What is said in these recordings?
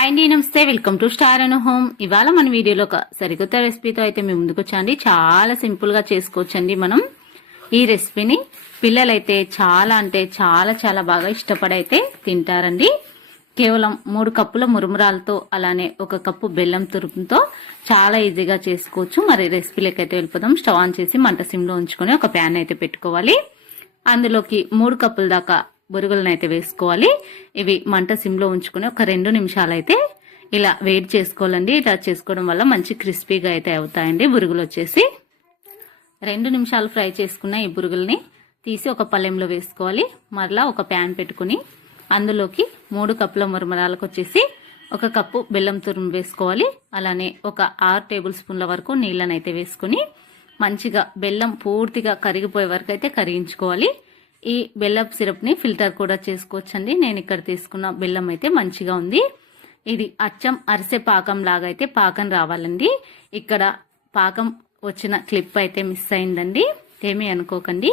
Hi అండి, నమస్తే. Welcome to star and home. ఇవాళ మన వీడియోలో ఒక సరికొత్త రెసిపీతో అయితే మేము ముందుకు వచ్చాండి. చాలా సింపుల్ గా చేసుకోవచ్చండి మనం ఈ రెసిపీని. పిల్లలైతే చాలా అంటే చాలా చాలా బాగా ఇష్టపడైతే తింటారండి. కేవలం 3 కప్పుల మురుమురాలతో అలానే 1 కప్పు బెల్లం తురుముతో చాలా ఈజీగా చేసుకోవచ్చు. మరి రెసిపీలోకి అయితే వెళ్ళిపోదాం. స్టవ్ ఆన్ చేసి మంట సిమ్లో ఉంచుకొని ఒక ప్యాన్ అయితే పెట్టుకోవాలి. అందులోకి 3 కప్పుల దాకా బురుగులను అయితే వేసుకోవాలి. ఇవి మంట సిమ్లో ఉంచుకుని ఒక 2 నిమిషాలు అయితే ఇలా వేడి చేసుకోవాలండి. ఇలా చేసుకోవడం వల్ల మంచి క్రిస్పీగా అయితే అవుతాయండి బురుగులు వచ్చేసి. 2 నిమిషాలు ఫ్రై చేసుకున్న ఈ బురుగుల్ని తీసి ఒక పళ్ళెంలో వేసుకోవాలి. మరలా ఒక ప్యాన్ పెట్టుకుని అందులోకి 3 కప్పుల మురమరాలకు వచ్చేసి 1 కప్పు బెల్లం తురుము వేసుకోవాలి. అలానే ఒక 6 టేబుల్ స్పూన్ల వరకు నీళ్ళని అయితే వేసుకుని మంచిగా బెల్లం పూర్తిగా కరిగిపోయే వరకు అయితే కరిగించుకోవాలి. ఈ బెల్లం సిరప్ ని ఫిల్టర్ కూడా చేసుకోవచ్చండి. నేను ఇక్కడ తీసుకున్న బెల్లం అయితే మంచిగా ఉంది. ఇది అచ్చం అరిసె పాకం లాగా అయితే పాకం రావాలండి. ఇక్కడ పాకం వచ్చిన క్లిప్ అయితే మిస్ అయిందండి, ఏమీ అనుకోకండి.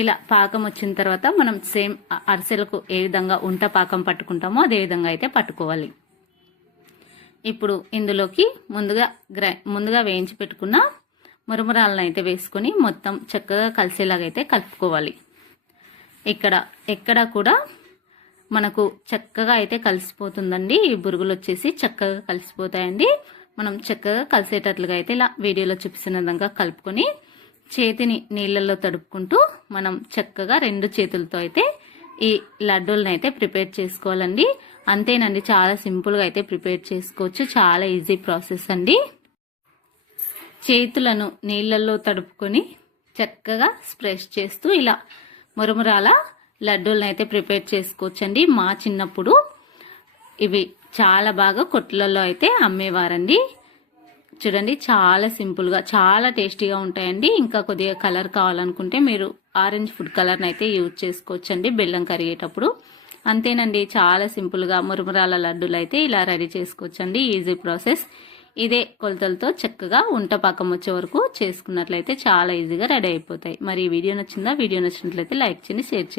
ఇలా పాకం వచ్చిన తర్వాత మనం సేమ్ అరిసెలకు ఏ విధంగా ఉంట పాకం పట్టుకుంటామో అదే విధంగా అయితే పట్టుకోవాలి. ఇప్పుడు ఇందులోకి ముందుగా వేయించి పెట్టుకున్న మురమురాలను అయితే వేసుకొని మొత్తం చక్కగా కలిసేలాగా అయితే కలుపుకోవాలి. ఎక్కడ కూడా మనకు చక్కగా అయితే కలిసిపోతుందండి. ఈ బురుగులు వచ్చేసి చక్కగా కలిసిపోతాయండి. మనం చక్కగా కలిసేటట్లుగా అయితే ఇలా వీడియోలో చూపిస్తున్న విధంగా కలుపుకొని చేతిని నీళ్ళల్లో తడుపుకుంటూ మనం చక్కగా 2 చేతులతో అయితే ఈ లడ్డూలను అయితే ప్రిపేర్ చేసుకోవాలండి. అంతేనండి, చాలా సింపుల్గా అయితే ప్రిపేర్ చేసుకోవచ్చు. చాలా ఈజీ ప్రాసెస్ అండి. చేతులను నీళ్ళల్లో తడుపుకొని చక్కగా స్ప్రెస్ చేస్తూ ఇలా మురమురాల లడ్డూలను అయితే ప్రిపేర్ చేసుకోవచ్చండి. మా చిన్నప్పుడు ఇవి చాలా బాగా కొట్లలో అయితే అమ్మేవారండి. చూడండి, చాలా సింపుల్గా చాలా టేస్టీగా ఉంటాయండి. ఇంకా కొద్దిగా కలర్ కావాలనుకుంటే మీరు ఆరెంజ్ ఫుడ్ కలర్ని అయితే యూజ్ చేసుకోవచ్చండి బెల్లం కరిగేటప్పుడు. అంతేనండి, చాలా సింపుల్గా మురమురాల లడ్డూలు అయితే ఇలా రెడీ చేసుకోవచ్చండి. Easy process. ఇదే కొలతలతో చక్కగా ఉంట పాకం వచ్చే వరకు చేసుకున్నట్లయితే చాలా ఈజీగా రెడీ అయిపోతాయి. మరి ఈ వీడియో నచ్చిందా? వీడియో నచ్చినట్లయితే లైక్ చేయండి, షేర్ చేయండి.